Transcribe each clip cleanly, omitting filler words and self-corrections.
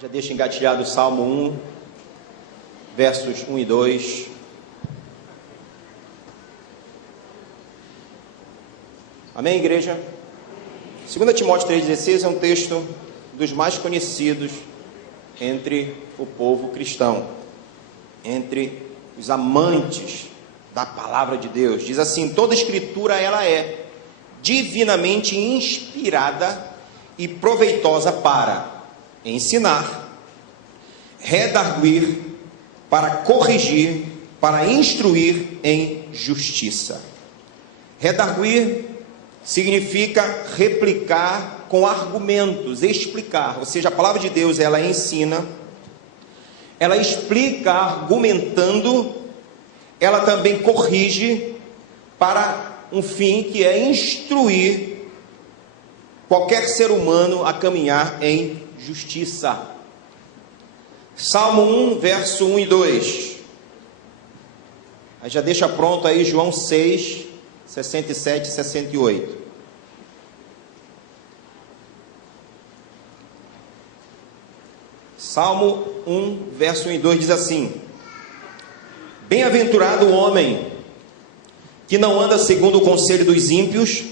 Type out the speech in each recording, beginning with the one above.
Já deixa engatilhado o Salmo 1, versos 1 e 2. Amém, igreja? 2 Timóteo 3,16 é um texto dos mais conhecidos entre o povo cristão, entre os amantes da palavra de Deus. Diz assim: toda escritura ela é divinamente inspirada e proveitosa para ensinar, redarguir, para corrigir, para instruir em justiça. Redarguir significa replicar com argumentos, explicar. Ou seja, a palavra de Deus ela ensina, ela explica argumentando, ela também corrige para um fim que é instruir qualquer ser humano a caminhar em justiça. Salmo 1, verso 1 e 2. Aí já deixa pronto aí João 6, 67 e 68. Salmo 1, verso 1 e 2 diz assim: bem-aventurado o homem que não anda segundo o conselho dos ímpios,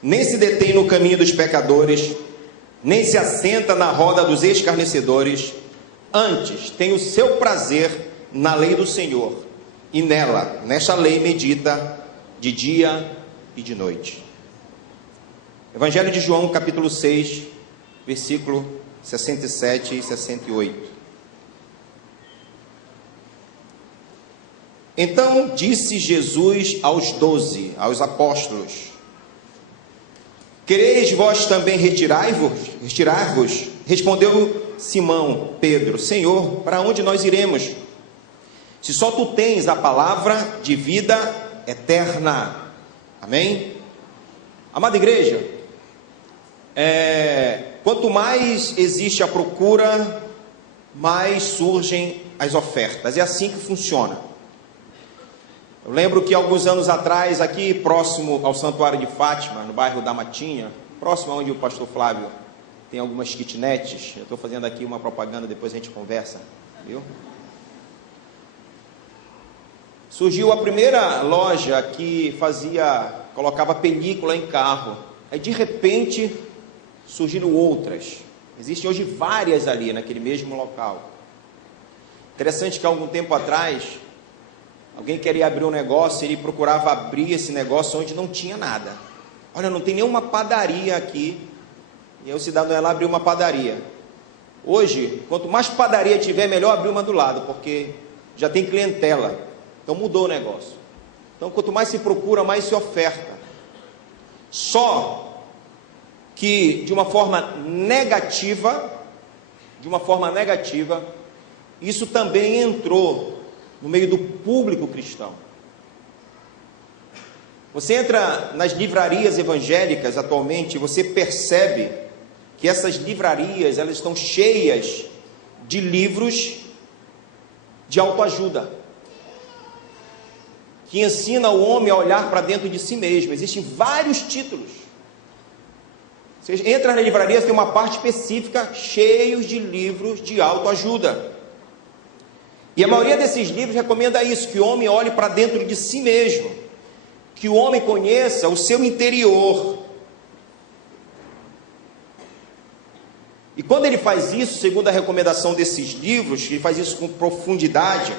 nem se detém no caminho dos pecadores, nem se assenta na roda dos escarnecedores. Antes tem o seu prazer na lei do Senhor, e nesta lei medita de dia e de noite. Evangelho de João, capítulo 6, versículo 67 e 68. Então disse Jesus aos 12, aos apóstolos: quereis vós também retirar-vos? Respondeu Simão Pedro: Senhor, para onde nós iremos? Se só tu tens a palavra de vida eterna. Amém? Amada igreja, quanto mais existe a procura, mais surgem as ofertas. É assim que funciona. Eu lembro que alguns anos atrás, aqui próximo ao Santuário de Fátima, no bairro da Matinha, próximo onde o pastor Flávio tem algumas kitnets, eu estou fazendo aqui uma propaganda, depois a gente conversa, viu? Surgiu a primeira loja que colocava película em carro. Aí de repente surgiram outras. Existem hoje várias ali naquele mesmo local. Interessante que há algum tempo atrás alguém queria abrir um negócio, ele procurava abrir esse negócio onde não tinha nada. Olha, não tem nenhuma padaria aqui. E aí o cidadão ia lá abrir uma padaria. Hoje, quanto mais padaria tiver, melhor abrir uma do lado, porque já tem clientela. Então mudou o negócio. Então quanto mais se procura, mais se oferta. Só que de uma forma negativa, isso também entrou no meio do público cristão. Você entra nas livrarias evangélicas atualmente, você percebe que essas livrarias, elas estão cheias de livros de autoajuda, que ensina o homem a olhar para dentro de si mesmo. Existem vários títulos. Você entra na livraria, tem uma parte específica, cheios de livros de autoajuda. E a maioria desses livros recomenda isso, que o homem olhe para dentro de si mesmo, que o homem conheça o seu interior. E quando ele faz isso, segundo a recomendação desses livros, ele faz isso com profundidade,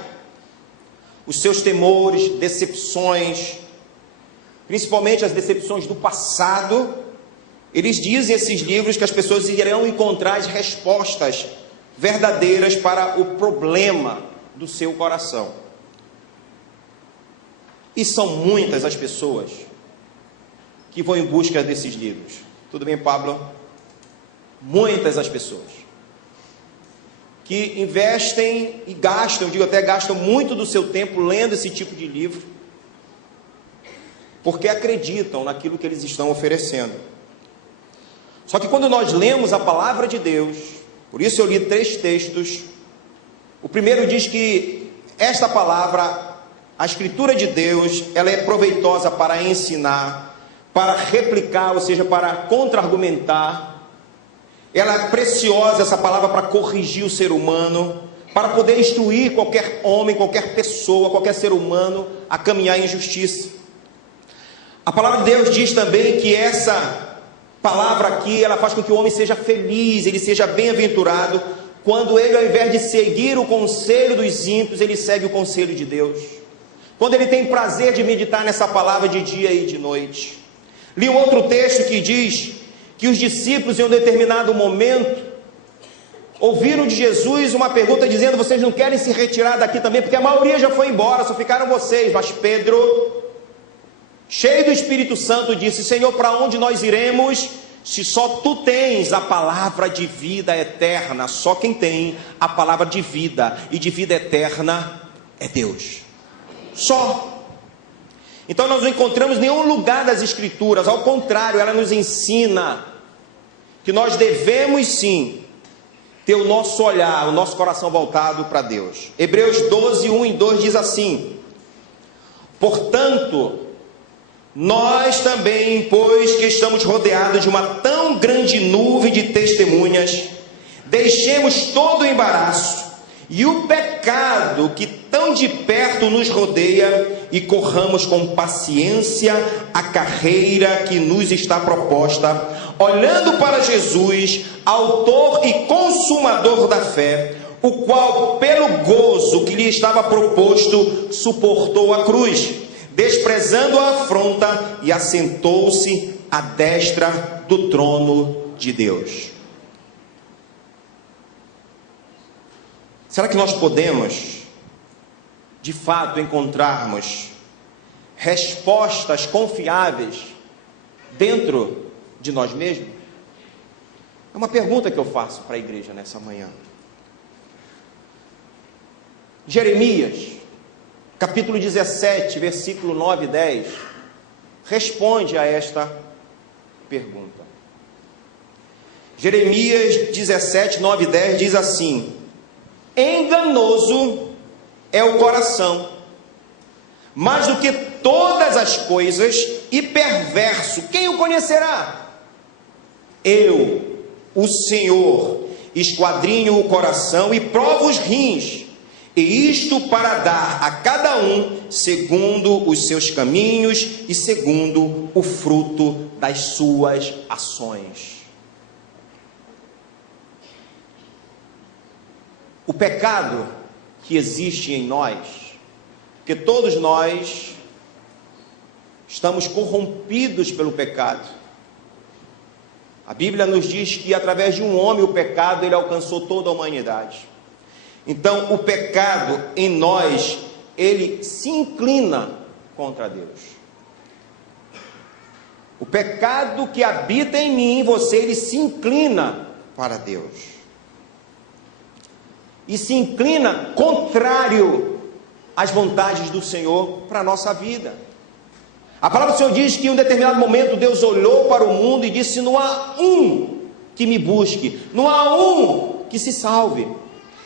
os seus temores, decepções, principalmente as decepções do passado, eles dizem, esses livros, que as pessoas irão encontrar as respostas verdadeiras para o problema do seu coração. E são muitas as pessoas que vão em busca desses livros. Tudo bem, Pablo? Muitas as pessoas que investem e gastam, gastam muito do seu tempo lendo esse tipo de livro, porque acreditam naquilo que eles estão oferecendo. Só que quando nós lemos a palavra de Deus, por isso eu li 3 textos. O primeiro diz que esta palavra A Escritura de Deus, ela é proveitosa para ensinar, para replicar, ou seja, para contra-argumentar. Ela é preciosa, essa palavra, para corrigir o ser humano, para poder instruir qualquer homem, qualquer pessoa, qualquer ser humano a caminhar em justiça. A palavra de Deus diz também que essa palavra aqui, ela faz com que o homem seja feliz, ele seja bem-aventurado, quando ele, ao invés de seguir o conselho dos ímpios, ele segue o conselho de Deus. Quando ele tem prazer de meditar nessa palavra de dia e de noite. Li um outro texto que diz que os discípulos, em um determinado momento, ouviram de Jesus uma pergunta dizendo: vocês não querem se retirar daqui também? Porque a maioria já foi embora, só ficaram vocês. Mas Pedro, cheio do Espírito Santo, disse: Senhor, para onde nós iremos, se só tu tens a palavra de vida eterna? Só quem tem a palavra de vida e de vida eterna é Deus. Só. Então nós não encontramos nenhum lugar das Escrituras, ao contrário, ela nos ensina que nós devemos sim ter o nosso olhar, o nosso coração voltado para Deus. Hebreus 12, 1 e 2 diz assim: portanto, nós também, pois que estamos rodeados de uma tão grande nuvem de testemunhas, deixemos todo o embaraço e o pecado que tão de perto nos rodeia e corramos com paciência a carreira que nos está proposta, olhando para Jesus, autor e consumador da fé, o qual, pelo gozo que lhe estava proposto, suportou a cruz, desprezando a afronta, e assentou-se à destra do trono de Deus. Será que nós podemos, de fato, encontrarmos respostas confiáveis dentro de nós mesmos? É uma pergunta que eu faço para a igreja nessa manhã. Jeremias, capítulo 17, versículo 9 e 10, responde a esta pergunta. Jeremias 17, 9 e 10 diz assim: enganoso é o coração, mais do que todas as coisas, e perverso, quem o conhecerá? Eu, o Senhor, esquadrinho o coração e provo os rins, e isto para dar a cada um segundo os seus caminhos e segundo o fruto das suas ações. O pecado que existe em nós, porque todos nós estamos corrompidos pelo pecado. A Bíblia nos diz que através de um homem o pecado ele alcançou toda a humanidade. Então o pecado em nós, ele se inclina contra Deus. O pecado que habita em mim, em você, ele se inclina para Deus. E se inclina contrário às vontades do Senhor para a nossa vida. A palavra do Senhor diz que em um determinado momento Deus olhou para o mundo e disse: não há um que me busque, não há um que se salve.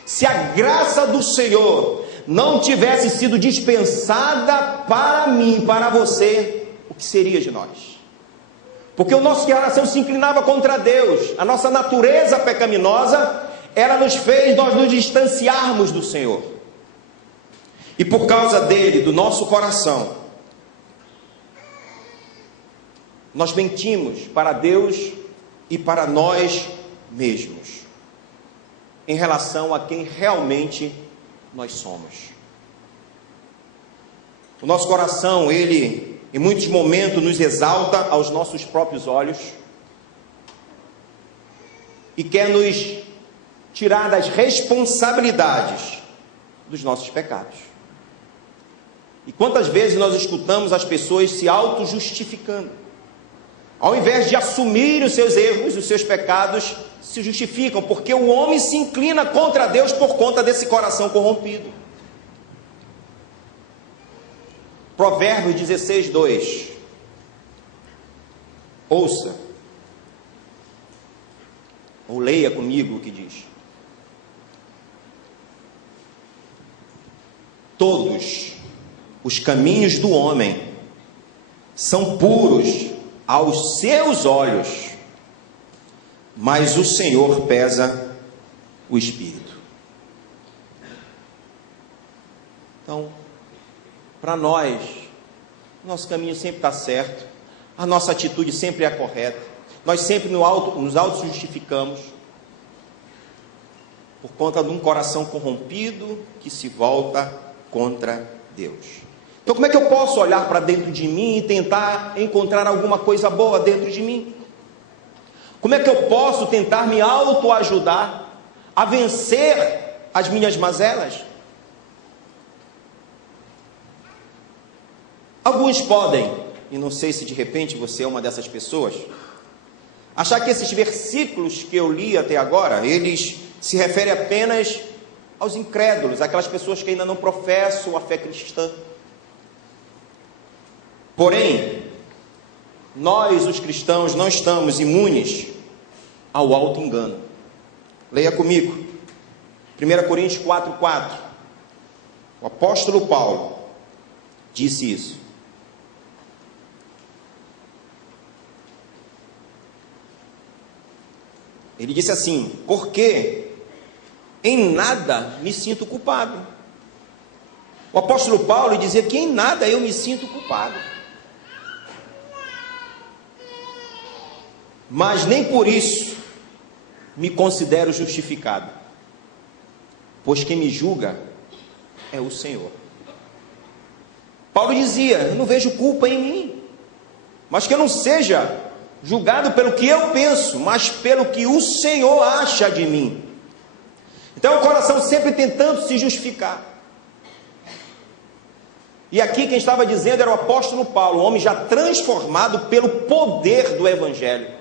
Se a graça do Senhor não tivesse sido dispensada para mim, para você, o que seria de nós? Porque o nosso coração se inclinava contra Deus, a nossa natureza pecaminosa, ela nos fez nós nos distanciarmos do Senhor. E por causa dele, do nosso coração, nós mentimos para Deus e para nós mesmos, em relação a quem realmente nós somos. O nosso coração, ele, em muitos momentos, nos exalta aos nossos próprios olhos e quer nos tirar das responsabilidades dos nossos pecados. E quantas vezes nós escutamos as pessoas se auto-justificando? Ao invés de assumir os seus erros, os seus pecados, se justificam, porque o homem se inclina contra Deus por conta desse coração corrompido. Provérbios 16, 2. Ouça, ou leia comigo o que diz. Todos os caminhos do homem são puros aos seus olhos, mas o Senhor pesa o espírito. Então, para nós, nosso caminho sempre está certo, a nossa atitude sempre é a correta, nós sempre nos auto-justificamos por conta de um coração corrompido que se volta contra Deus. Então, como é que eu posso olhar para dentro de mim e tentar encontrar alguma coisa boa dentro de mim? Como é que eu posso tentar me autoajudar a vencer as minhas mazelas? Alguns podem, e não sei se de repente você é uma dessas pessoas, achar que esses versículos que eu li até agora, eles se referem apenas aos incrédulos, aquelas pessoas que ainda não professam a fé cristã. Porém, nós, os cristãos, não estamos imunes ao auto-engano. Leia comigo, 1 Coríntios 4,4. O apóstolo Paulo disse isso. Ele disse assim: porque em nada me sinto culpado. O apóstolo Paulo dizia que em nada eu me sinto culpado. Mas nem por isso me considero justificado, pois quem me julga é o Senhor. Paulo dizia: eu não vejo culpa em mim, mas que eu não seja julgado pelo que eu penso, mas pelo que o Senhor acha de mim. Então o coração sempre tentando se justificar. E aqui quem estava dizendo era o apóstolo Paulo, um homem já transformado pelo poder do Evangelho.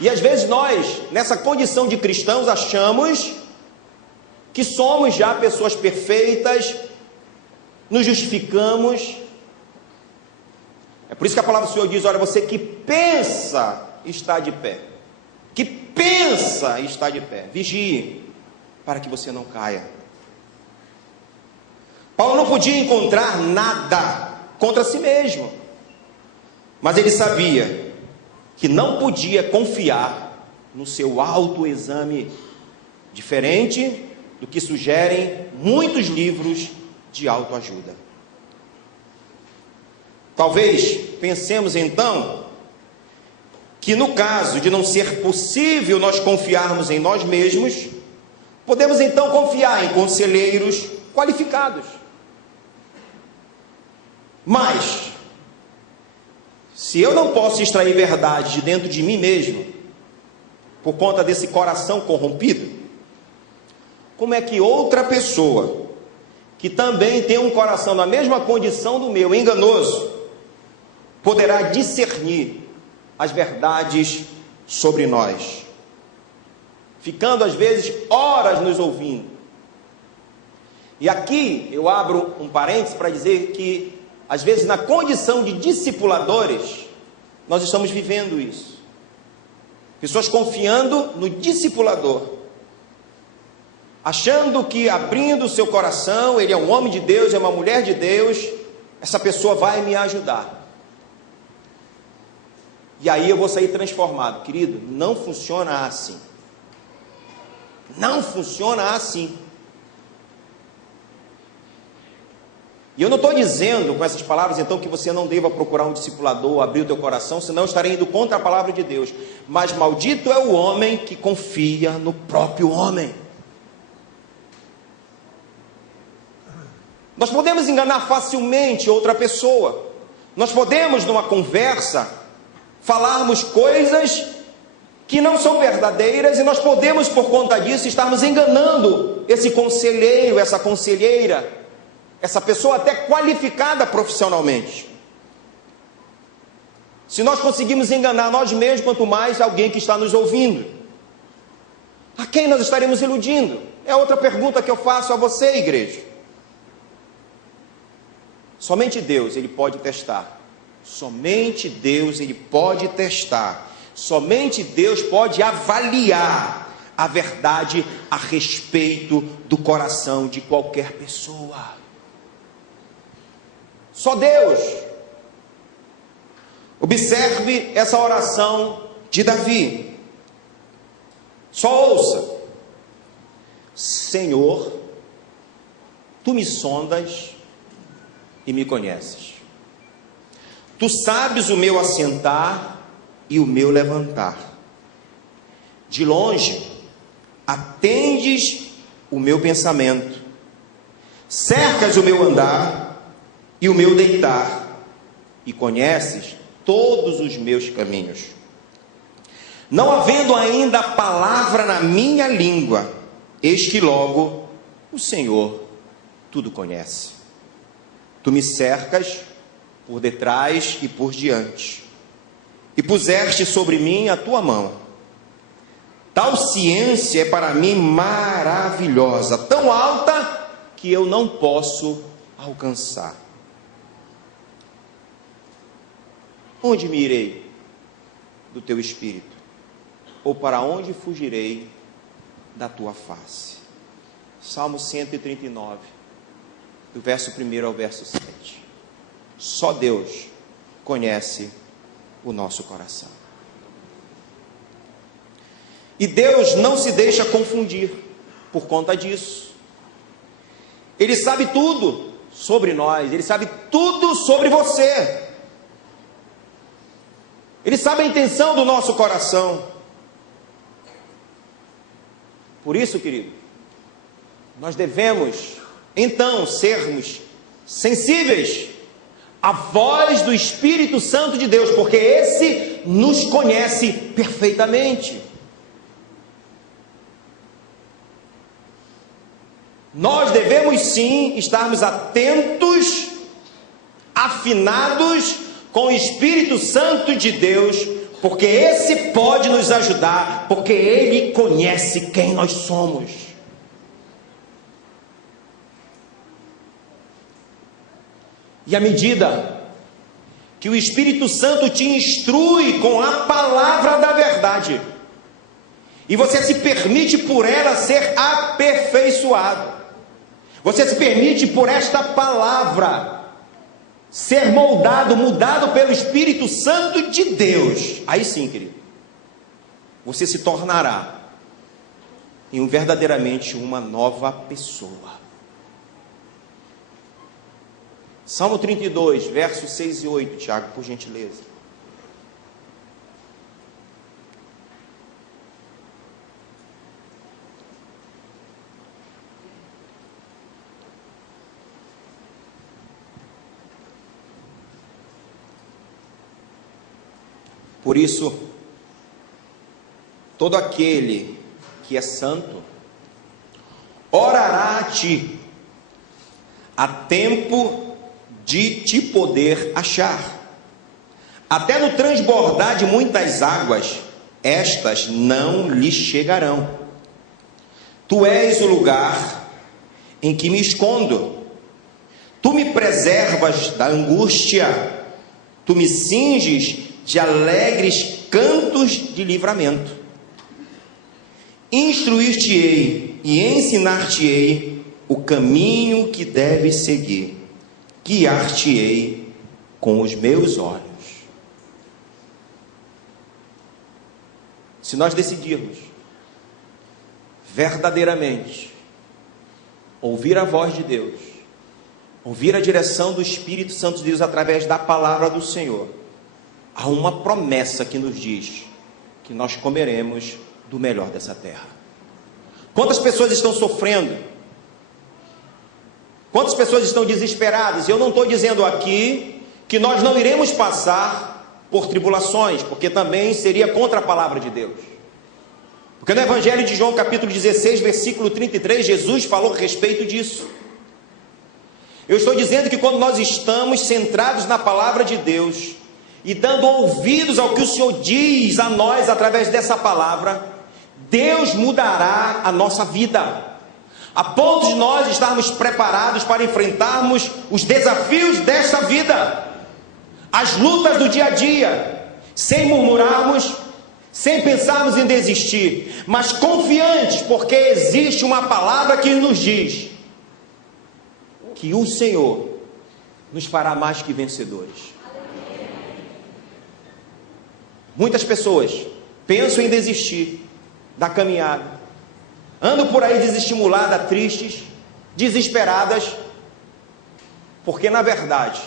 E às vezes nós, nessa condição de cristãos, achamos que somos já pessoas perfeitas, nos justificamos. É por isso que a palavra do Senhor diz: olha, você que pensa está de pé, que pensa está de pé, vigie, para que você não caia. Paulo não podia encontrar nada contra si mesmo, mas ele sabia que não podia confiar no seu autoexame, diferente do que sugerem muitos livros de autoajuda. Talvez pensemos então que no caso de não ser possível nós confiarmos em nós mesmos, podemos então confiar em conselheiros qualificados. Mas se eu não posso extrair verdade de dentro de mim mesmo, por conta desse coração corrompido, como é que outra pessoa, que também tem um coração na mesma condição do meu, enganoso, poderá discernir as verdades sobre nós, ficando às vezes horas nos ouvindo? E aqui eu abro um parênteses para dizer que às vezes na condição de discipuladores, nós estamos vivendo isso. Pessoas confiando no discipulador, achando que abrindo o seu coração, ele é um homem de Deus, é uma mulher de Deus, essa pessoa vai me ajudar. E aí eu vou sair transformado. Querido, não funciona assim. Não funciona assim. E eu não estou dizendo com essas palavras, então, que você não deva procurar um discipulador, abrir o teu coração, senão estarei indo contra a palavra de Deus. Mas maldito é o homem que confia no próprio homem. Nós podemos enganar facilmente outra pessoa. Nós podemos, numa conversa, falarmos coisas que não são verdadeiras, e nós podemos, por conta disso, estarmos enganando esse conselheiro, essa conselheira, essa pessoa até qualificada profissionalmente. Se nós conseguimos enganar nós mesmos, quanto mais alguém que está nos ouvindo, a quem nós estaremos iludindo? É outra pergunta que eu faço a você, igreja. Somente Deus, Ele pode testar. Somente Deus, Ele pode testar. Somente Deus pode avaliar a verdade a respeito do coração de qualquer pessoa. Só Deus. Observe essa oração de Davi. Só ouça. Senhor, tu me sondas e me conheces. Tu sabes o meu assentar e o meu levantar. De longe, atendes o meu pensamento. Cercas o meu andar e o meu deitar. E conheces todos os meus caminhos. Não havendo ainda palavra na minha língua, eis que logo o Senhor tudo conhece. Tu me cercas por detrás e por diante, e puseste sobre mim a tua mão. Tal ciência é para mim maravilhosa, tão alta que eu não posso alcançar. Onde me irei do teu espírito? Ou para onde fugirei da tua face? Salmo 139, do verso 1 ao verso 7. Só Deus conhece o nosso coração. E Deus não se deixa confundir por conta disso. Ele sabe tudo sobre nós, Ele sabe tudo sobre você. Ele sabe a intenção do nosso coração. Por isso, querido, nós devemos, então, sermos sensíveis à voz do Espírito Santo de Deus, porque esse nos conhece perfeitamente. Nós devemos sim estarmos atentos, afinados com o Espírito Santo de Deus, porque esse pode nos ajudar, porque ele conhece quem nós somos. E à medida que o Espírito Santo te instrui com a palavra da verdade, e você se permite por ela ser aperfeiçoado, você se permite por esta palavra ser moldado, mudado pelo Espírito Santo de Deus, aí sim, querido, você se tornará verdadeiramente uma nova pessoa. Salmo 32, versos 6 e 8, Tiago, por gentileza. Por isso, todo aquele que é santo orará a ti, a tempo de te poder achar. Até no transbordar de muitas águas, estas não lhe chegarão. Tu és o lugar em que me escondo. Tu me preservas da angústia. Tu me cinges de alegres cantos de livramento. Instruir-te-ei e ensinar-te-ei o caminho que deves seguir. Guiar-te-ei com os meus olhos. Se nós decidirmos verdadeiramente ouvir a voz de Deus, ouvir a direção do Espírito Santo de Deus através da palavra do Senhor, há uma promessa que nos diz que nós comeremos do melhor dessa terra. Quantas pessoas estão sofrendo? Quantas pessoas estão desesperadas? Eu não estou dizendo aqui que nós não iremos passar por tribulações, porque também seria contra a palavra de Deus. Porque no Evangelho de João, capítulo 16, versículo 33, Jesus falou a respeito disso. Eu estou dizendo que quando nós estamos centrados na palavra de Deus, e dando ouvidos ao que o Senhor diz a nós através dessa palavra, Deus mudará a nossa vida, a ponto de nós estarmos preparados para enfrentarmos os desafios desta vida, as lutas do dia a dia, sem murmurarmos, sem pensarmos em desistir, mas confiantes, porque existe uma palavra que nos diz que o Senhor nos fará mais que vencedores. Muitas pessoas pensam em desistir da caminhada, andam por aí desestimuladas, tristes, desesperadas, porque na verdade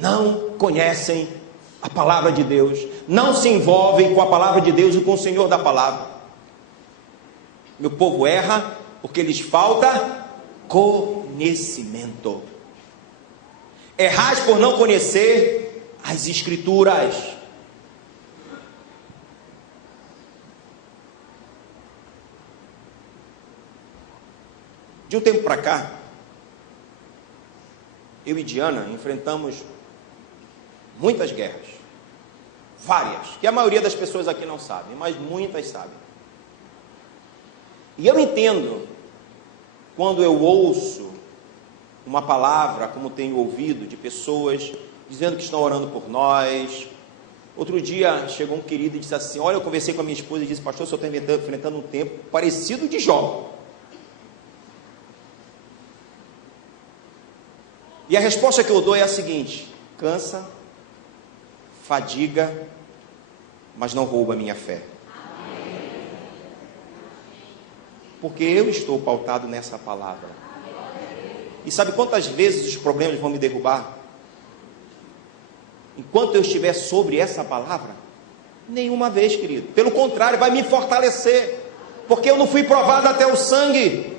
não conhecem a palavra de Deus, não se envolvem com a palavra de Deus e com o Senhor da palavra. Meu povo erra porque lhes falta conhecimento. Errais por não conhecer as Escrituras. De um tempo para cá, eu e Diana enfrentamos muitas guerras, várias, que a maioria das pessoas aqui não sabe, mas muitas sabem. E eu entendo quando eu ouço uma palavra, como tenho ouvido, de pessoas dizendo que estão orando por nós. Outro dia chegou um querido e disse assim: olha, eu conversei com a minha esposa e disse: pastor, o senhor está enfrentando um tempo parecido de Jó. E a resposta que eu dou é a seguinte: cansa, fadiga, mas não rouba a minha fé. Porque eu estou pautado nessa palavra. E sabe quantas vezes os problemas vão me derrubar? Enquanto eu estiver sobre essa palavra? Nenhuma vez, querido. Pelo contrário, vai me fortalecer. Porque eu não fui provado até o sangue.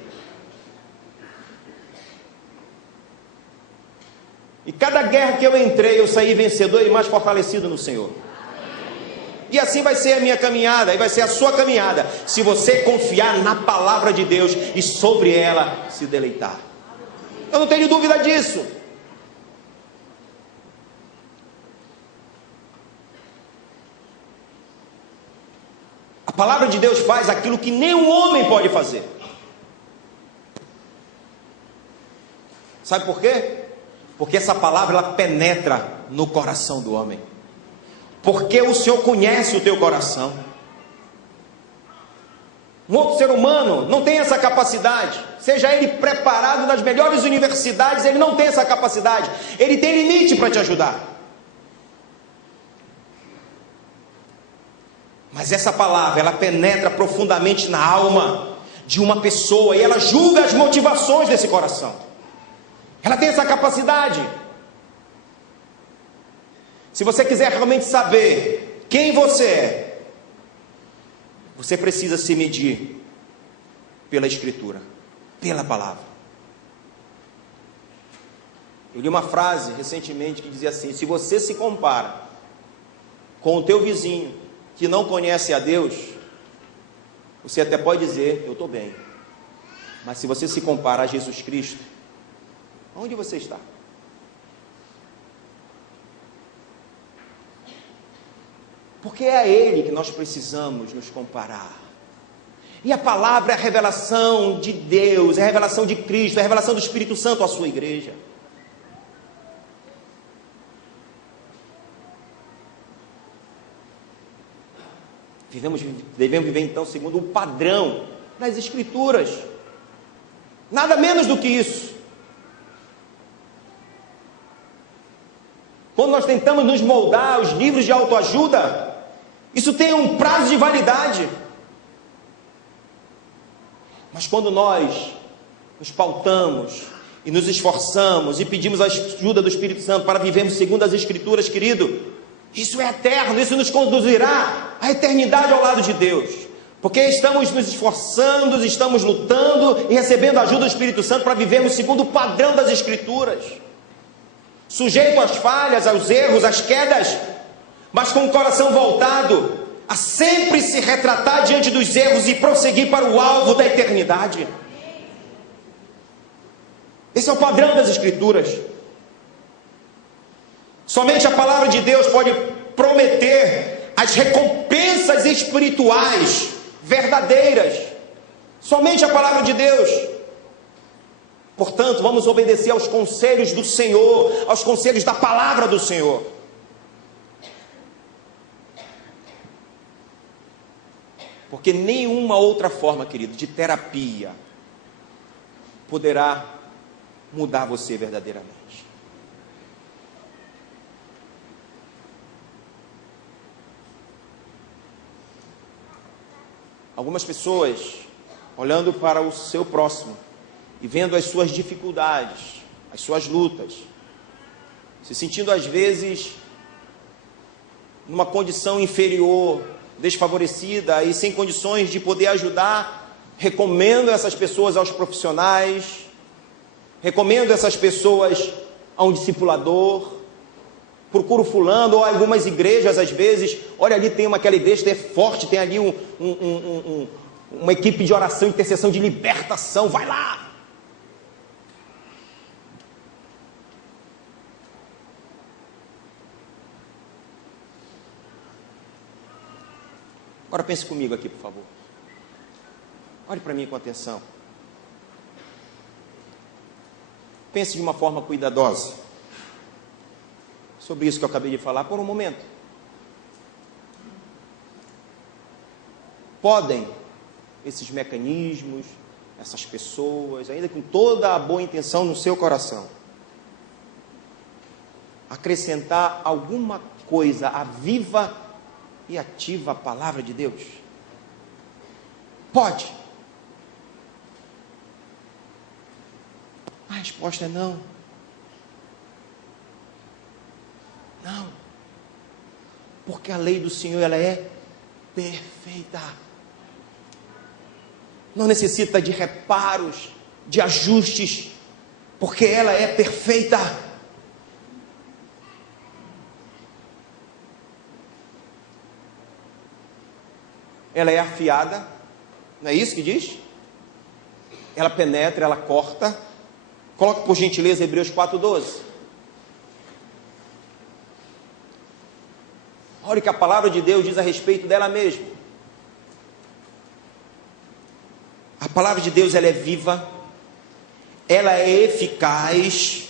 E cada guerra que eu entrei, eu saí vencedor e mais fortalecido no Senhor. E assim vai ser a minha caminhada, e vai ser a sua caminhada, se você confiar na palavra de Deus e sobre ela se deleitar. Eu não tenho dúvida disso. A palavra de Deus faz aquilo que nenhum homem pode fazer. Sabe por quê? Porque essa palavra ela penetra no coração do homem. Porque o Senhor conhece o teu coração. Um outro ser humano não tem essa capacidade. Seja ele preparado nas melhores universidades, ele não tem essa capacidade. Ele tem limite para te ajudar. Mas essa palavra, ela penetra profundamente na alma de uma pessoa e ela julga as motivações desse coração. Ela tem essa capacidade. Se você quiser realmente saber quem você é, você precisa se medir pela Escritura, pela palavra. Eu li uma frase recentemente que dizia assim: se você se compara com o teu vizinho que não conhece a Deus, você até pode dizer, eu estou bem. Mas se você se compara a Jesus Cristo, onde você está? Porque é a Ele que nós precisamos nos comparar. E a palavra é a revelação de Deus, é a revelação de Cristo, é a revelação do Espírito Santo à sua igreja. Devemos viver então segundo o padrão das Escrituras. Nada menos do que isso. Quando nós tentamos nos moldar aos livros de autoajuda, isso tem um prazo de validade. Mas quando nós nos pautamos e nos esforçamos e pedimos a ajuda do Espírito Santo para vivermos segundo as Escrituras, querido, isso é eterno, isso nos conduzirá à eternidade ao lado de Deus. Porque estamos nos esforçando, estamos lutando e recebendo a ajuda do Espírito Santo para vivermos segundo o padrão das Escrituras. Sujeito às falhas, aos erros, às quedas, mas com o coração voltado a sempre se retratar diante dos erros e prosseguir para o alvo da eternidade. Esse é o padrão das Escrituras. Somente a palavra de Deus pode prometer as recompensas espirituais verdadeiras. Somente a palavra de Deus. Portanto, vamos obedecer aos conselhos do Senhor, aos conselhos da palavra do Senhor. Porque nenhuma outra forma, querido, de terapia poderá mudar você verdadeiramente. algumas pessoas olhando para o seu próximo e vendo as suas dificuldades, as suas lutas, se sentindo às vezes numa condição inferior, desfavorecida e sem condições de poder ajudar, recomendo essas pessoas aos profissionais, recomendo essas pessoas a um discipulador, procuro fulano, ou algumas igrejas às vezes, olha ali tem aquela igreja é forte, tem ali uma equipe de oração, intercessão, de libertação, vai lá. Agora pense comigo aqui, por favor. Olhe para mim com atenção. Pense de uma forma cuidadosa sobre isso que eu acabei de falar por um momento. Podem esses mecanismos, essas pessoas, ainda com toda a boa intenção no seu coração, acrescentar alguma coisa à viva e ativa palavra de Deus? Pode. A resposta é não. Não. Porque a lei do Senhor, ela é perfeita. Não necessita de reparos, de ajustes, porque ela é perfeita. Ela é afiada, não é isso que diz? Ela penetra, ela corta. Coloque por gentileza Hebreus 4:12. Olha o que a palavra de Deus diz a respeito dela mesma. A palavra de Deus, ela é viva, ela é eficaz,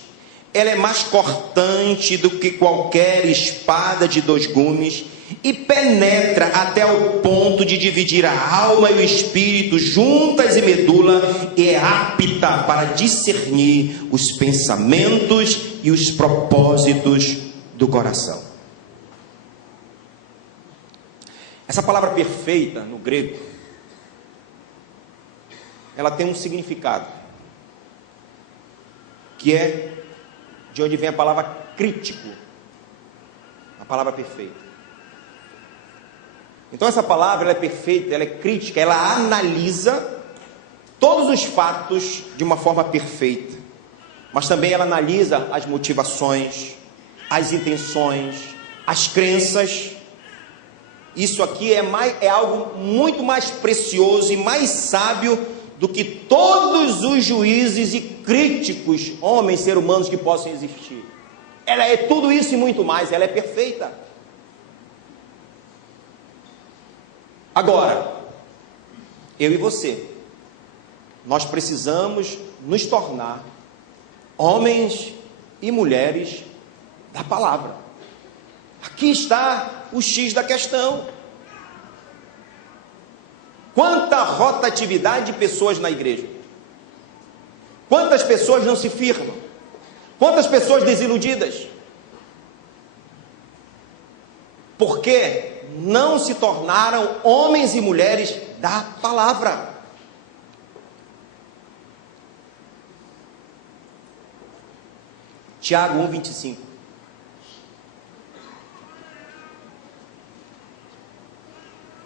ela é mais cortante do que qualquer espada de 2 gumes e penetra até o ponto de dividir a alma e o espírito, juntas e medula, e é apta para discernir os pensamentos e os propósitos do coração. Essa palavra perfeita no grego, ela tem um significado, que é de onde vem a palavra crítico, a palavra perfeita. Então essa palavra, ela é perfeita, ela é crítica, ela analisa todos os fatos de uma forma perfeita, mas também ela analisa as motivações, as intenções, as crenças. Isso aqui é algo muito mais precioso e mais sábio do que todos os juízes e críticos, homens, seres humanos que possam existir. Ela é tudo isso e muito mais, ela é perfeita. Agora, eu e você, nós precisamos nos tornar homens e mulheres da palavra. Aqui está o X da questão. Quanta rotatividade de pessoas na igreja. Quantas pessoas não se firmam. Quantas pessoas desiludidas. Porque não se tornaram homens e mulheres da palavra. Tiago 1:25.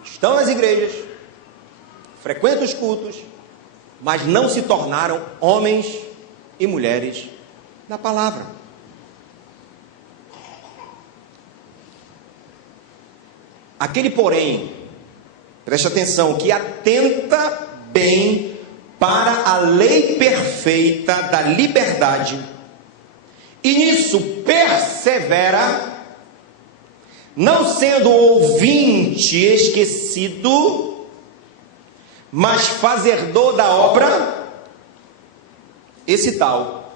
Estão nas igrejas, frequentam os cultos, mas não se tornaram homens e mulheres da palavra. Aquele, porém, preste atenção, que atenta bem para a lei perfeita da liberdade, e nisso persevera, não sendo ouvinte esquecido, mas fazedor da obra, esse tal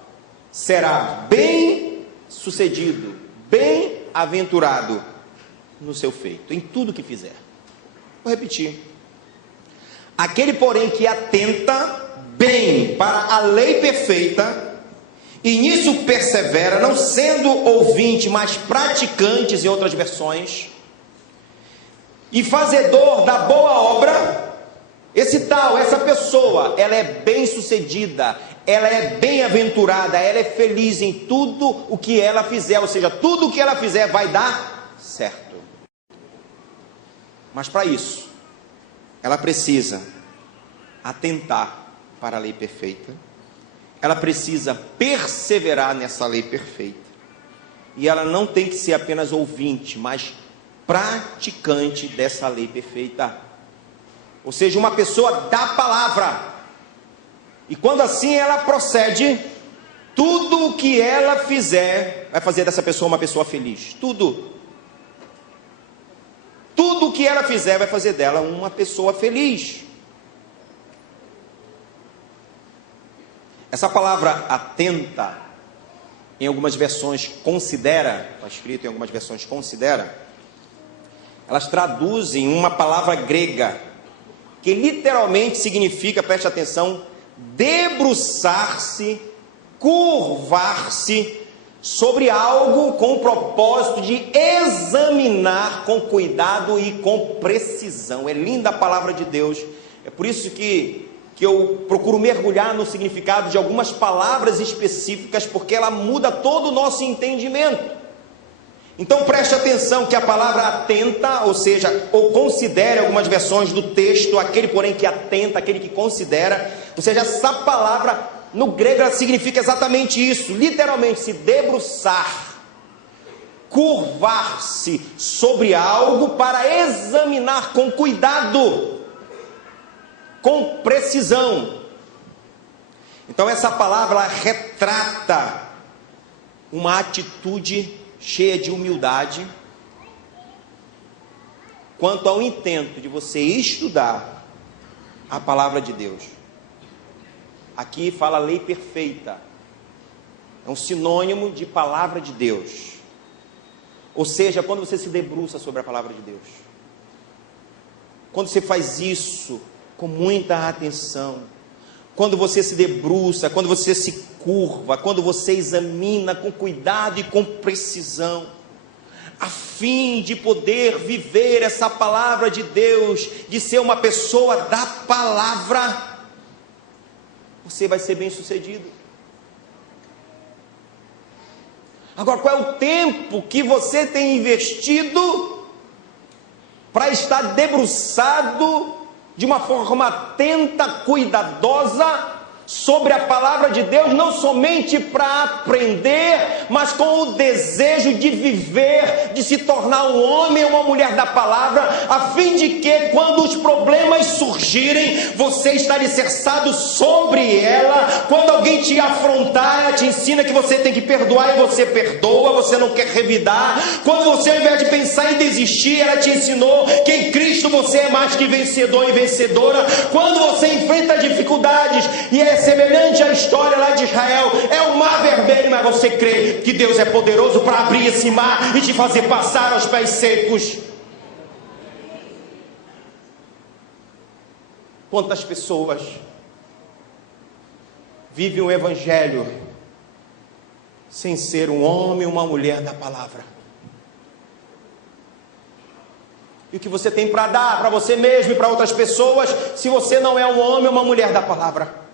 será bem sucedido, bem aventurado no seu feito, em tudo que fizer. Vou repetir. Aquele, porém, que atenta bem para a lei perfeita, e nisso persevera, não sendo ouvinte, mas praticantes, em outras versões, e fazedor da boa obra, essa pessoa, ela é bem-sucedida, ela é bem-aventurada, ela é feliz em tudo o que ela fizer, ou seja, tudo o que ela fizer vai dar certo. Mas para isso, ela precisa atentar para a lei perfeita, ela precisa perseverar nessa lei perfeita, e ela não tem que ser apenas ouvinte, mas praticante dessa lei perfeita, ou seja, uma pessoa da palavra. E quando assim ela procede, tudo o que ela fizer vai fazer dessa pessoa uma pessoa feliz. Tudo o que ela fizer vai fazer dela uma pessoa feliz. Essa palavra atenta, em algumas versões considera, está escrito em algumas versões considera, elas traduzem uma palavra grega, que literalmente significa, preste atenção, debruçar-se, curvar-se sobre algo com o propósito de examinar com cuidado e com precisão. É linda a palavra de Deus. É por isso que eu procuro mergulhar no significado de algumas palavras específicas, porque ela muda todo o nosso entendimento. Então preste atenção que a palavra atenta, ou seja, ou considere, algumas versões do texto, aquele porém que atenta, aquele que considera, ou seja, essa palavra no grego ela significa exatamente isso, literalmente se debruçar, curvar-se sobre algo para examinar com cuidado, com precisão. Então essa palavra ela retrata uma atitude cheia de humildade quanto ao intento de você estudar a palavra de Deus. Aqui fala lei perfeita, é um sinônimo de palavra de Deus, ou seja, quando você se debruça sobre a palavra de Deus, quando você faz isso com muita atenção, quando você se debruça, quando você se curva, quando você examina com cuidado e com precisão, a fim de poder viver essa palavra de Deus, de ser uma pessoa da palavra, você vai ser bem sucedido. Agora, qual é o tempo que você tem investido para estar debruçado de uma forma atenta, cuidadosa, sobre a palavra de Deus, não somente para aprender, mas com o desejo de viver, de se tornar um homem ou uma mulher da palavra, a fim de que quando os problemas surgirem, você está alicerçado sobre ela. Quando alguém te afrontar, ela te ensina que você tem que perdoar e você perdoa, você não quer revidar. Quando você, ao invés de pensar em desistir, ela te ensinou que em Cristo você é mais que vencedor e vencedora. Quando você enfrenta dificuldades, e é semelhante à história lá de Israel, é o mar vermelho, mas você crê que Deus é poderoso para abrir esse mar e te fazer passar aos pés secos. Quantas pessoas vivem o evangelho sem ser um homem ou uma mulher da palavra? E o que você tem para dar para você mesmo e para outras pessoas, se você não é um homem ou uma mulher da palavra?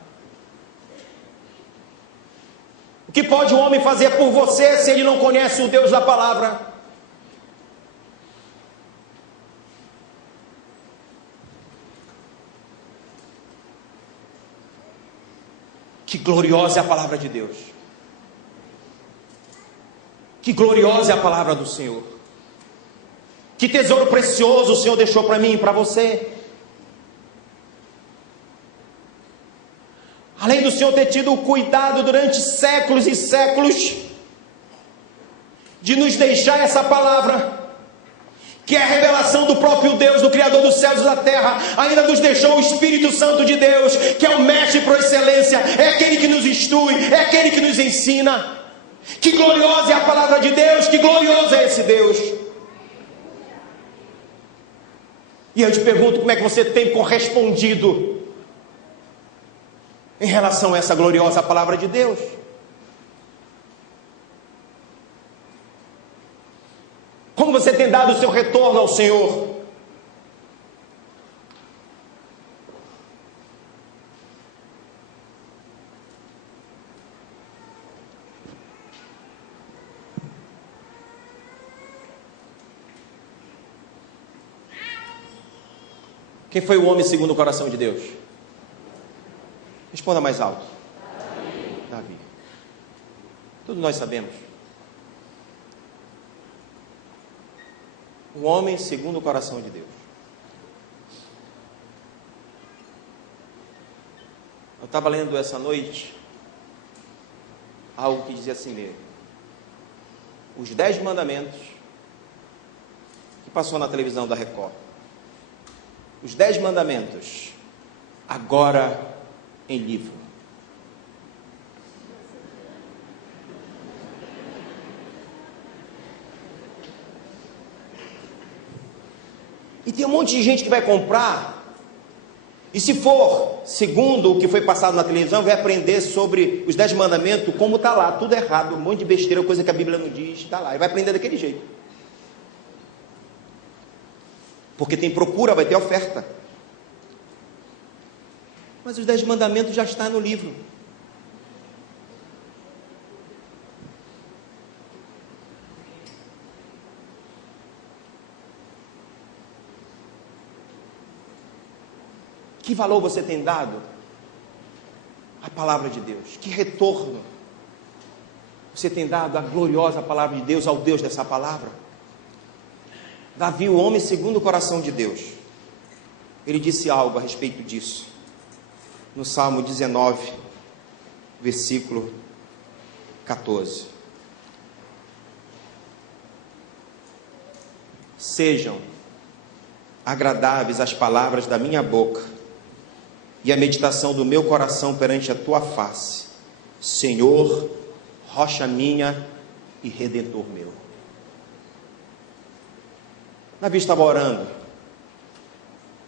O que pode um homem fazer por você se ele não conhece o Deus da palavra? Que gloriosa é a palavra de Deus. Que gloriosa é a palavra do Senhor. Que tesouro precioso o Senhor deixou para mim e para você. Além do Senhor ter tido o cuidado durante séculos e séculos de nos deixar essa palavra, que é a revelação do próprio Deus, do Criador dos céus e da terra, ainda nos deixou o Espírito Santo de Deus, que é o mestre por excelência, é aquele que nos instrui, é aquele que nos ensina. Que gloriosa é a palavra de Deus, que glorioso é esse Deus. E eu te pergunto, como é que você tem correspondido em relação a essa gloriosa palavra de Deus? Como você tem dado o seu retorno ao Senhor? Quem foi o homem segundo o coração de Deus? Responda mais alto. Davi. Todos nós sabemos. O homem segundo o coração de Deus. Eu estava lendo essa noite algo que dizia assim mesmo: os 10 mandamentos, que passou na televisão da Record. Os 10 mandamentos, agora em livro. E tem um monte de gente que vai comprar, e se for segundo o que foi passado na televisão, vai aprender sobre os 10 mandamentos, como está lá, tudo errado, um monte de besteira, coisa que a Bíblia não diz, está lá, e vai aprender daquele jeito. Porque tem procura, vai ter oferta. Mas os 10 mandamentos já estão no livro. Que valor você tem dado à palavra de Deus? Que retorno você tem dado à gloriosa palavra de Deus, ao Deus dessa palavra? Davi, o homem segundo o coração de Deus, ele disse algo a respeito disso, no Salmo 19, versículo 14. Sejam agradáveis as palavras da minha boca e a meditação do meu coração perante a tua face, Senhor, rocha minha e redentor meu. Davi estava orando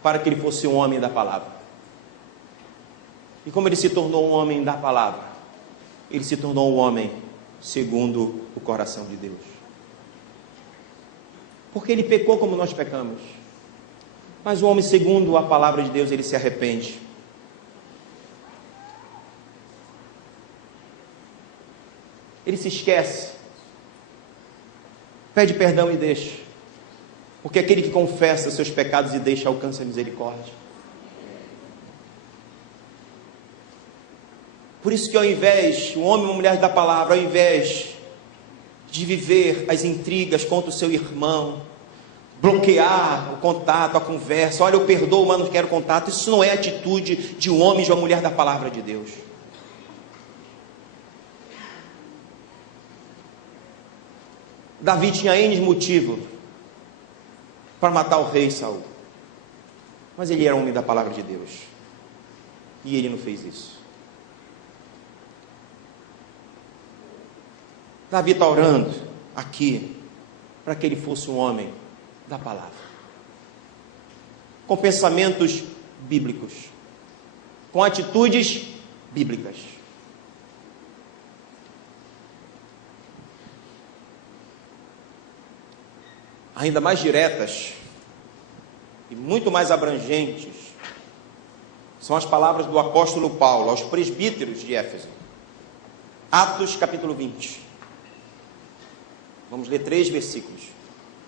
para que ele fosse um homem da palavra. E como ele se tornou um homem da palavra? Ele se tornou um homem segundo o coração de Deus. Porque ele pecou como nós pecamos. Mas o homem segundo a palavra de Deus, ele se arrepende. Ele se esquece. Pede perdão e deixa. Porque aquele que confessa seus pecados e deixa, alcança a misericórdia. Por isso que ao invés, o homem e a mulher da palavra, ao invés de viver as intrigas contra o seu irmão, bloquear o contato, a conversa, olha, eu perdoo, mas não quero contato, isso não é atitude de um homem e de uma mulher da palavra de Deus. Davi tinha N motivo para matar o rei Saul, mas ele era um homem da palavra de Deus, e ele não fez isso. Davi está orando aqui para que ele fosse um homem da palavra, com pensamentos bíblicos, com atitudes bíblicas. Ainda mais diretas e muito mais abrangentes são as palavras do apóstolo Paulo aos presbíteros de Éfeso. Atos capítulo 20. Vamos ler 3 versículos.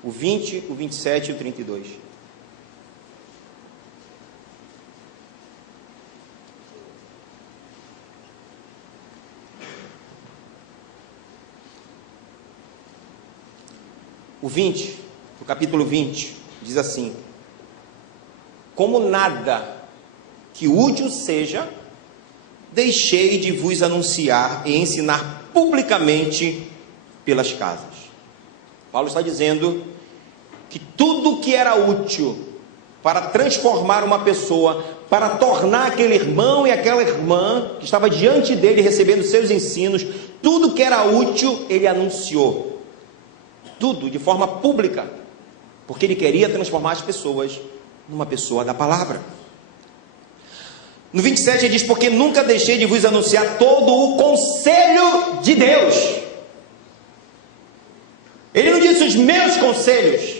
O 20, o 27 e o 32. O 20, o capítulo 20, diz assim: como nada que útil seja, deixei de vos anunciar e ensinar publicamente pelas casas. Paulo está dizendo que tudo que era útil para transformar uma pessoa, para tornar aquele irmão e aquela irmã que estava diante dele recebendo seus ensinos, tudo que era útil ele anunciou, tudo de forma pública, porque ele queria transformar as pessoas numa pessoa da palavra. No 27 ele diz: porque nunca deixei de vos anunciar todo o conselho de Deus. Ele não disse os meus conselhos.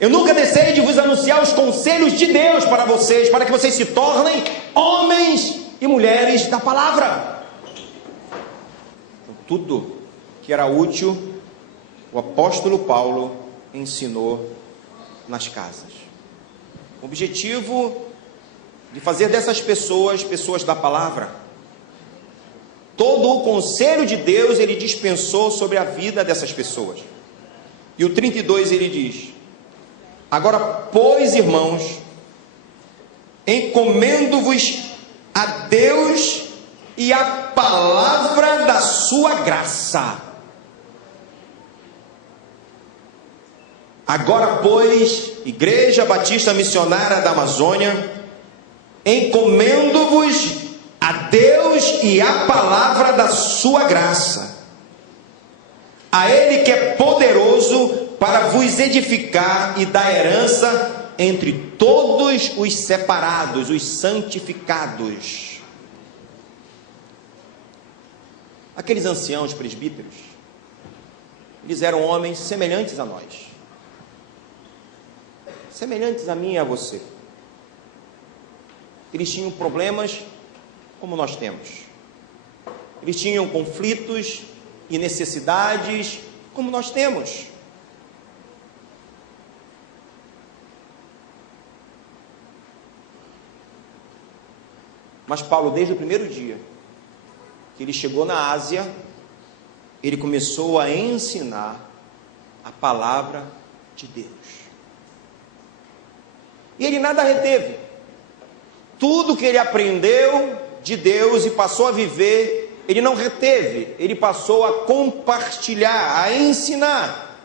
Eu nunca deixei de vos anunciar os conselhos de Deus para vocês, para que vocês se tornem homens e mulheres da palavra. Então, tudo que era útil, o apóstolo Paulo ensinou nas casas. o objetivo de fazer dessas pessoas, pessoas da palavra. Todo o conselho de Deus ele dispensou sobre a vida dessas pessoas. E o 32 ele diz: agora, pois, irmãos, encomendo-vos a Deus e a palavra da sua graça. Agora, pois, Igreja Batista Missionária da Amazônia, encomendo-vos a Deus e a palavra da sua graça, a Ele que é poderoso para vos edificar e dar herança entre todos os separados, os santificados. Aqueles anciãos presbíteros, eles eram homens semelhantes a nós, semelhantes a mim e a você. Eles tinham problemas como nós temos. Eles tinham conflitos e necessidades como nós temos. Mas Paulo, desde o primeiro dia que ele chegou na Ásia, ele começou a ensinar a palavra de Deus. E ele nada reteve. Tudo que ele aprendeu de Deus e passou a viver, ele não reteve, ele passou a compartilhar, a ensinar.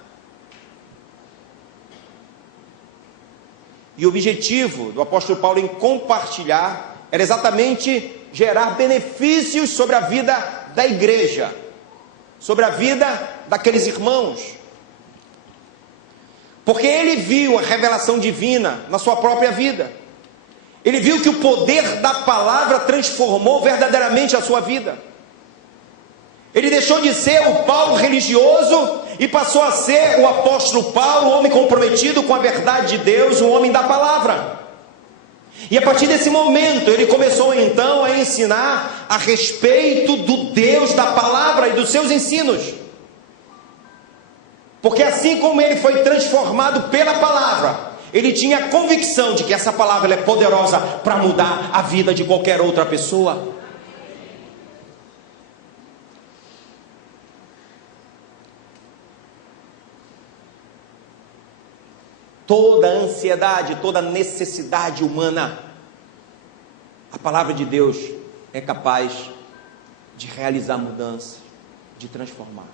E o objetivo do apóstolo Paulo em compartilhar era exatamente gerar benefícios sobre a vida da igreja, sobre a vida daqueles irmãos. Porque ele viu a revelação divina na sua própria vida. Ele viu que o poder da palavra transformou verdadeiramente a sua vida. Ele deixou de ser o Paulo religioso e passou a ser o apóstolo Paulo, um homem comprometido com a verdade de Deus, um homem da palavra. E a partir desse momento, ele começou então a ensinar a respeito do Deus da palavra e dos seus ensinos. Porque assim como ele foi transformado pela palavra, ele tinha a convicção de que essa palavra é poderosa para mudar a vida de qualquer outra pessoa. Toda ansiedade, toda necessidade humana, a palavra de Deus é capaz de realizar mudança, de transformar.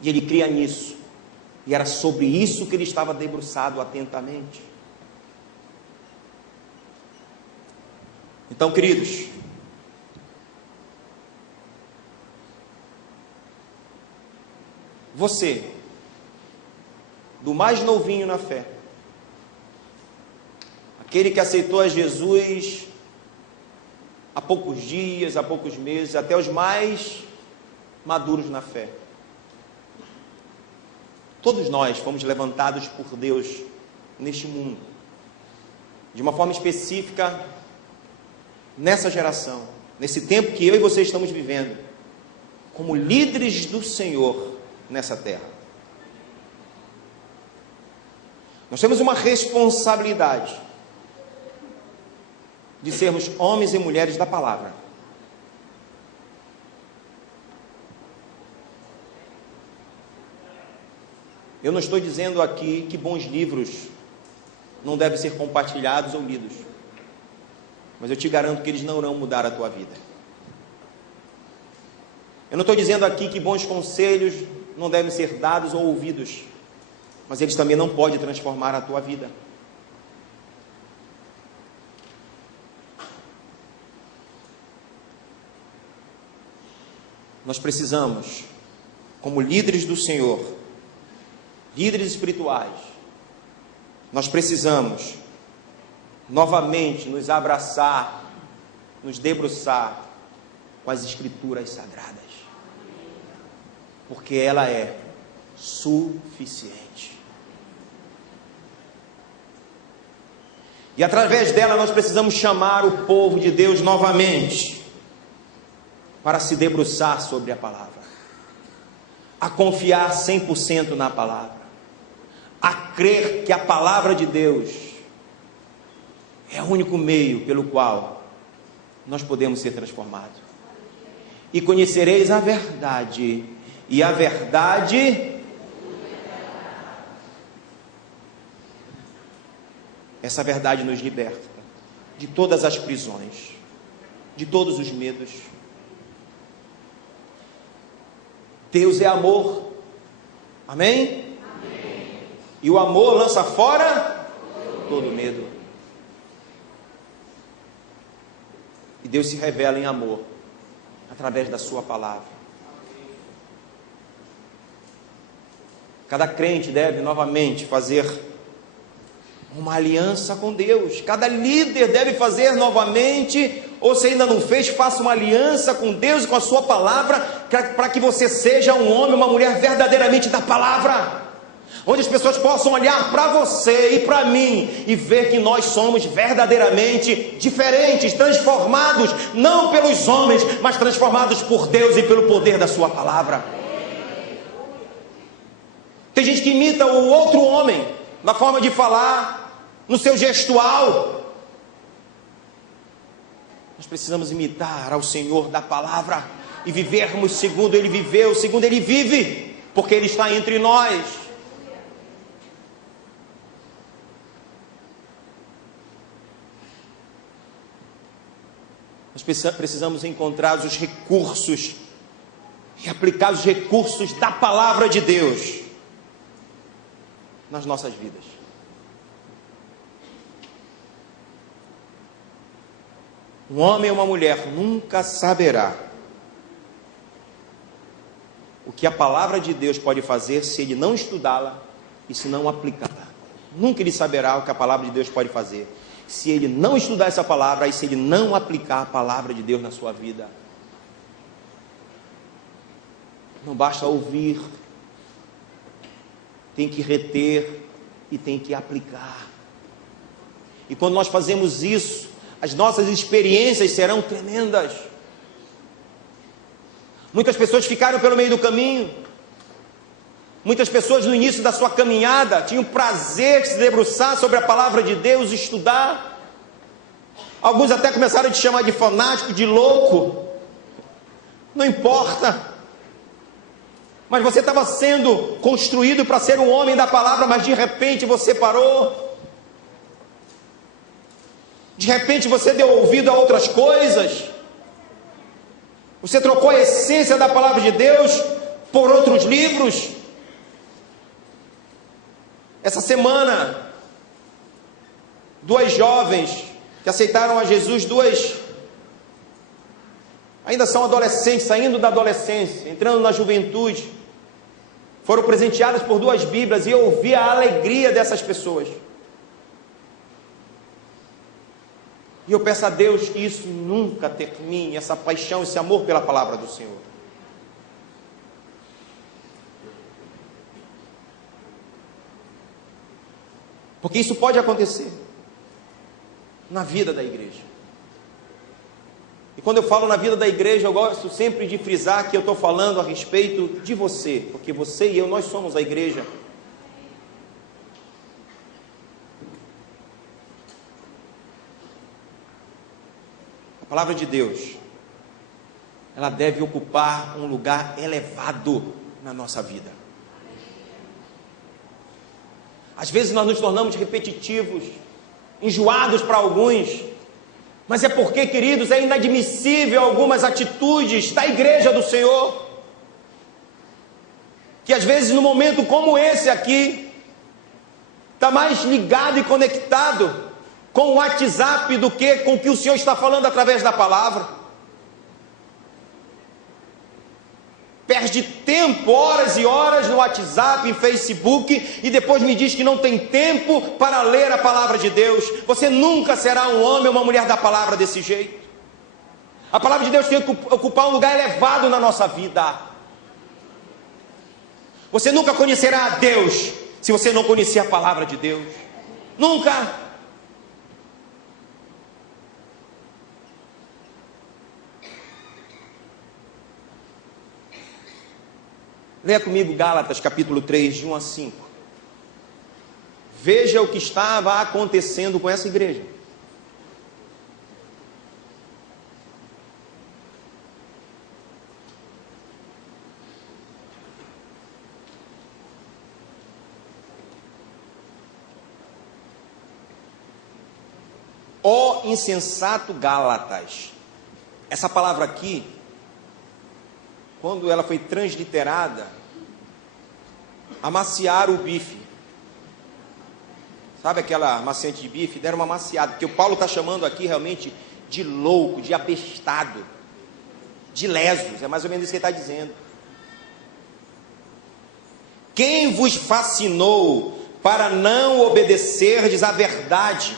E ele cria nisso. E era sobre isso que ele estava debruçado atentamente. Então, queridos, você, do mais novinho na fé, aquele que aceitou a Jesus há poucos dias, há poucos meses, até os mais maduros na fé, todos nós fomos levantados por Deus neste mundo, de uma forma específica, nessa geração, nesse tempo que eu e você estamos vivendo, como líderes do Senhor nessa terra. Nós temos uma responsabilidade de sermos homens e mulheres da palavra. Eu não estou dizendo aqui que bons livros não devem ser compartilhados ou lidos, mas eu te garanto que eles não irão mudar a tua vida. Eu não estou dizendo aqui que bons conselhos não devem ser dados ou ouvidos, mas eles também não podem transformar a tua vida. Nós precisamos, como líderes do Senhor, líderes espirituais, nós precisamos novamente nos abraçar, nos debruçar com as Escrituras Sagradas, porque ela é suficiente. E através dela nós precisamos chamar o povo de Deus novamente para se debruçar sobre a palavra, a confiar 100% na palavra, a crer que a palavra de Deus É o único meio pelo qual nós podemos ser transformados. E conhecereis a verdade, e a verdade... Essa verdade nos liberta de todas as prisões, de todos os medos. Deus é amor. Amém? Amém. E o amor lança fora todo medo. E Deus se revela em amor através da sua palavra. Cada crente deve novamente fazer uma aliança com Deus. Cada líder deve fazer novamente, ou se ainda não fez, faça uma aliança com Deus e com a sua palavra, para que você seja um homem, uma mulher verdadeiramente da palavra, onde as pessoas possam olhar para você e para mim e ver que nós somos verdadeiramente diferentes, transformados não pelos homens, mas transformados por Deus e pelo poder da sua palavra. Tem gente que imita o outro homem na forma de falar, no seu gestual. Nós precisamos imitar ao Senhor da palavra e vivermos segundo Ele viveu, segundo Ele vive, porque Ele está entre nós. Nós precisamos encontrar os recursos e aplicar os recursos da palavra de Deus nas nossas vidas. Um homem ou uma mulher nunca saberá o que a palavra de Deus pode fazer se ele não estudá-la e se não aplicá-la. Nunca ele saberá o que a palavra de Deus pode fazer se ele não estudar essa palavra e se ele não aplicar a palavra de Deus na sua vida. Não basta ouvir, tem que reter e tem que aplicar. E quando nós fazemos isso, as nossas experiências serão tremendas. Muitas pessoas ficaram pelo meio do caminho. Muitas pessoas no início da sua caminhada tinham prazer de se debruçar sobre a palavra de Deus, estudar. Alguns até começaram a te chamar de fanático, de louco. Não importa. Mas você estava sendo construído para ser um homem da palavra, mas de repente você parou. De repente você deu ouvido a outras coisas. Você trocou a essência da palavra de Deus por outros livros. Essa semana, 2 jovens que aceitaram a Jesus, ainda são adolescentes, saindo da adolescência, entrando na juventude, foram presenteadas por 2 Bíblias, e eu vi a alegria dessas pessoas. E eu peço a Deus que isso nunca termine, essa paixão, esse amor pela palavra do Senhor. Porque isso pode acontecer na vida da igreja. E quando eu falo na vida da igreja, eu gosto sempre de frisar que eu estou falando a respeito de você, porque você e eu, nós somos a igreja. A palavra de Deus, ela deve ocupar um lugar elevado na nossa vida. Às vezes nós nos tornamos repetitivos, enjoados para alguns, mas é porque, queridos, é inadmissível algumas atitudes da igreja do Senhor, que às vezes num momento como esse aqui, está mais ligado e conectado com o WhatsApp do que com o que o Senhor está falando através da palavra. Perde tempo, horas e horas no WhatsApp, em Facebook, e depois me diz que não tem tempo para ler a palavra de Deus. Você nunca será um homem ou uma mulher da palavra desse jeito. A palavra de Deus tem que ocupar um lugar elevado na nossa vida. Você nunca conhecerá a Deus se você não conhecer a palavra de Deus. Nunca. Leia comigo Gálatas capítulo 3, de 1 a 5. Veja o que estava acontecendo com essa igreja. Ó insensato Gálatas. Essa palavra aqui, quando ela foi transliterada, amaciar o bife. Sabe aquela amaciante de bife? Deram uma amaciada, porque o Paulo está chamando aqui realmente de louco, de abestado, de lesos, é mais ou menos isso que ele está dizendo. Quem vos fascinou para não obedecerdes à verdade,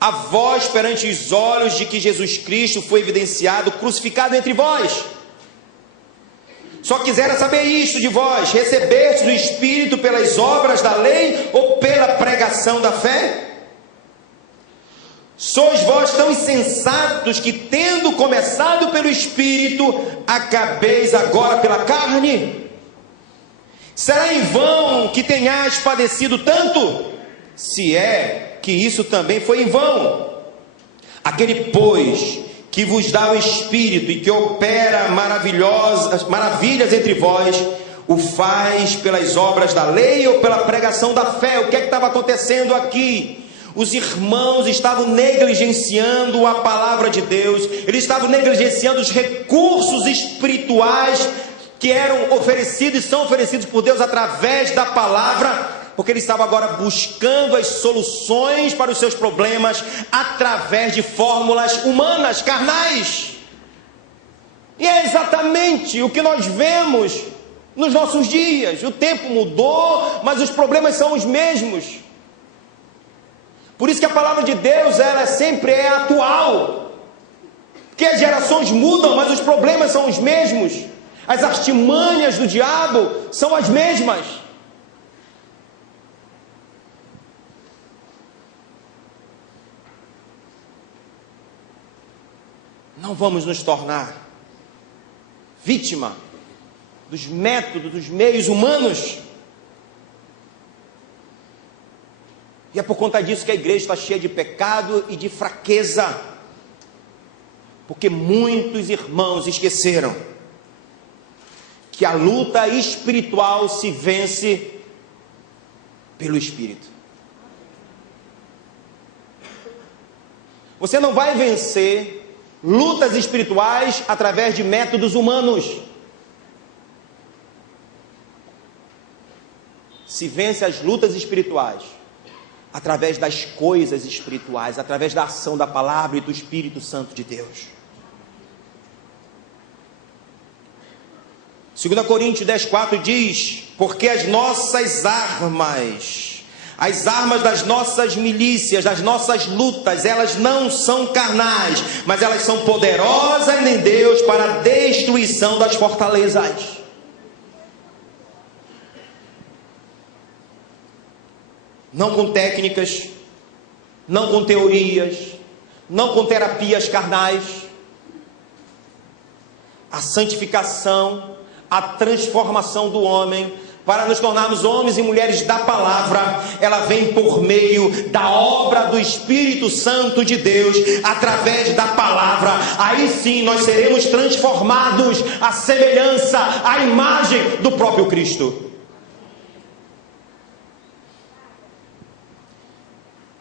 a vós perante os olhos de que Jesus Cristo foi evidenciado, crucificado entre vós? Só quisera saber isto de vós: recebestes o Espírito pelas obras da lei ou pela pregação da fé? Sois vós tão insensatos que, tendo começado pelo Espírito, acabeis agora pela carne? Será em vão que tenhais padecido tanto? Se é que isso também foi em vão. Aquele, pois, que vos dá o Espírito e que opera maravilhas entre vós, o faz pelas obras da lei ou pela pregação da fé? O que é que estava acontecendo aqui? Os irmãos estavam negligenciando a palavra de Deus, eles estavam negligenciando os recursos espirituais que eram oferecidos e são oferecidos por Deus através da palavra, porque eles estavam agora buscando as soluções para os seus problemas através de fórmulas humanas, carnais. E é exatamente o que nós vemos nos nossos dias. O tempo mudou, mas os problemas são os mesmos. Por isso que a palavra de Deus, ela sempre é atual. Porque as gerações mudam, mas os problemas são os mesmos. As artimanhas do diabo são as mesmas. Não vamos nos tornar vítima dos métodos, dos meios humanos. E é por conta disso que a igreja está cheia de pecado e de fraqueza. Porque muitos irmãos esqueceram que a luta espiritual se vence pelo Espírito. Você não vai vencer lutas espirituais através de métodos humanos. Se vence as lutas espirituais através das coisas espirituais, através da ação da palavra e do Espírito Santo de Deus. 2 Coríntios 10,4 diz: porque as nossas armas, as armas das nossas milícias, das nossas lutas, elas não são carnais, mas elas são poderosas em Deus para a destruição das fortalezas. Não com técnicas, não com teorias, não com terapias carnais. A santificação, a transformação do homem, para nos tornarmos homens e mulheres da palavra, ela vem por meio da obra do Espírito Santo de Deus, através da palavra. Aí sim nós seremos transformados à semelhança, à imagem do próprio Cristo.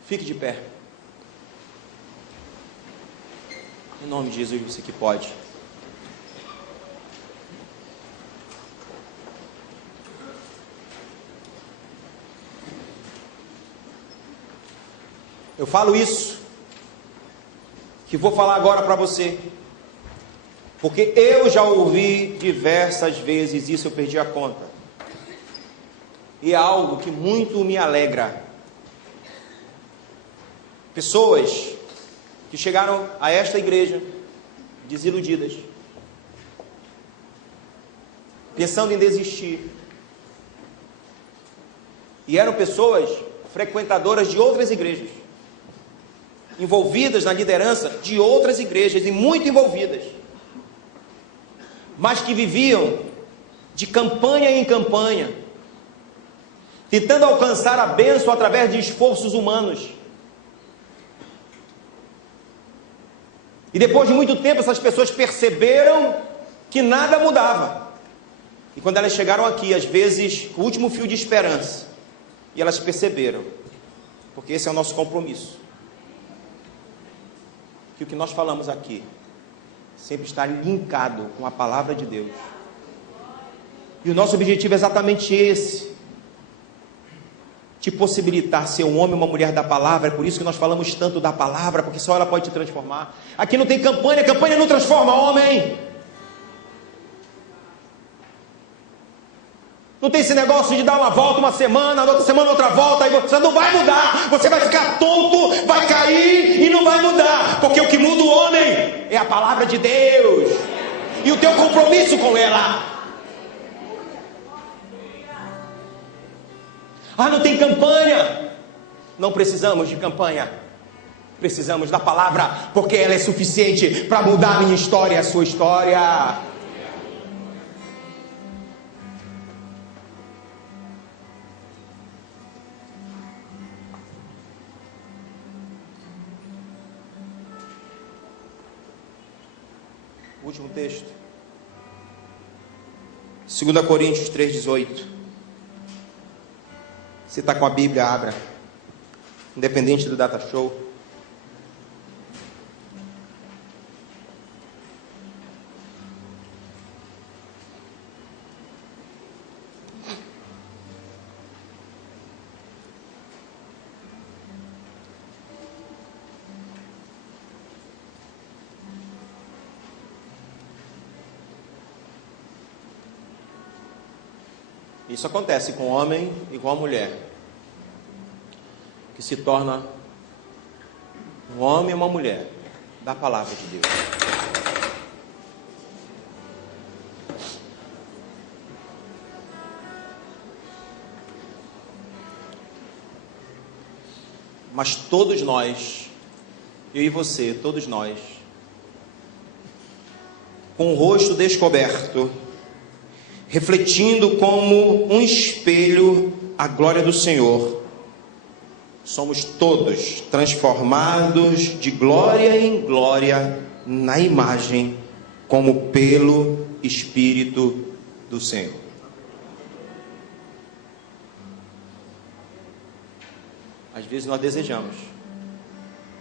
Fique de pé. Em nome de Jesus, você que pode. Eu falo isso, que vou falar agora para você, porque eu já ouvi diversas vezes isso, eu perdi a conta, e é algo que muito me alegra. Pessoas que chegaram a esta igreja desiludidas, pensando em desistir, e eram pessoas frequentadoras de outras igrejas, envolvidas na liderança de outras igrejas, e muito envolvidas, mas que viviam de campanha em campanha, tentando alcançar a bênção através de esforços humanos. E depois de muito tempo, essas pessoas perceberam que nada mudava. E quando elas chegaram aqui, às vezes, o último fio de esperança, e elas perceberam, porque esse é o nosso compromisso. que o que nós falamos aqui sempre está linkado com a palavra de Deus. E o nosso objetivo é exatamente esse: te possibilitar ser um homem ou uma mulher da palavra. É por isso que nós falamos tanto da palavra, porque só ela pode te transformar. Aqui não tem campanha, campanha não transforma homem. Não tem esse negócio de dar uma volta uma semana, outra semana outra volta, aí você não vai mudar, você vai ficar tonto, vai cair e não vai mudar, porque o que muda o homem é a palavra de Deus e o teu compromisso com ela. Ah, não tem campanha. Não precisamos de campanha, precisamos da palavra, porque ela é suficiente para mudar a minha história e a sua história. Último texto, 2 Coríntios 3,18. Você está com a Bíblia, abra, independente do data show. Isso acontece com o homem e com a mulher, que se torna um homem e uma mulher da palavra de Deus. Mas todos nós, eu e você, todos nós, com o rosto descoberto, refletindo como um espelho a glória do Senhor, somos todos transformados de glória em glória na imagem, como pelo Espírito do Senhor. Às vezes nós desejamos,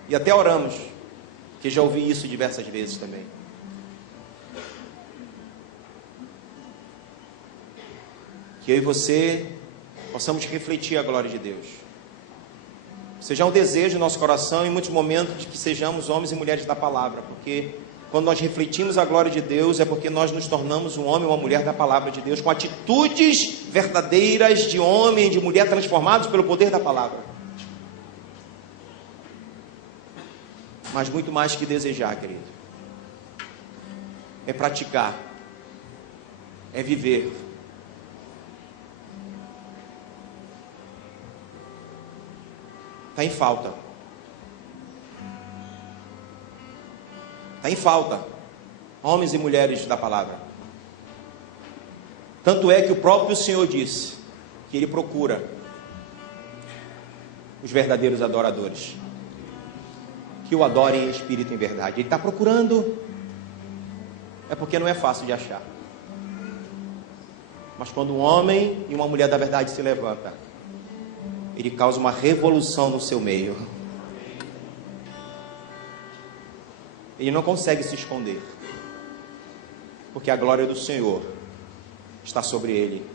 e até oramos, que já ouvi isso diversas vezes também. Que eu e você possamos refletir a glória de Deus. Seja um desejo no nosso coração, em muitos momentos, de que sejamos homens e mulheres da palavra, porque quando nós refletimos a glória de Deus, é porque nós nos tornamos um homem ou uma mulher da palavra de Deus, com atitudes verdadeiras de homem e de mulher transformados pelo poder da palavra. Mas muito mais que desejar, querido, é praticar, é viver. Está em falta. Está em falta. Homens e mulheres da palavra. Tanto é que o próprio Senhor disse que Ele procura os verdadeiros adoradores, que o adorem em espírito e em verdade. Ele está procurando. É porque não é fácil de achar. Mas quando um homem e uma mulher da verdade se levanta, ele causa uma revolução no seu meio. Ele não consegue se esconder, porque a glória do Senhor está sobre ele.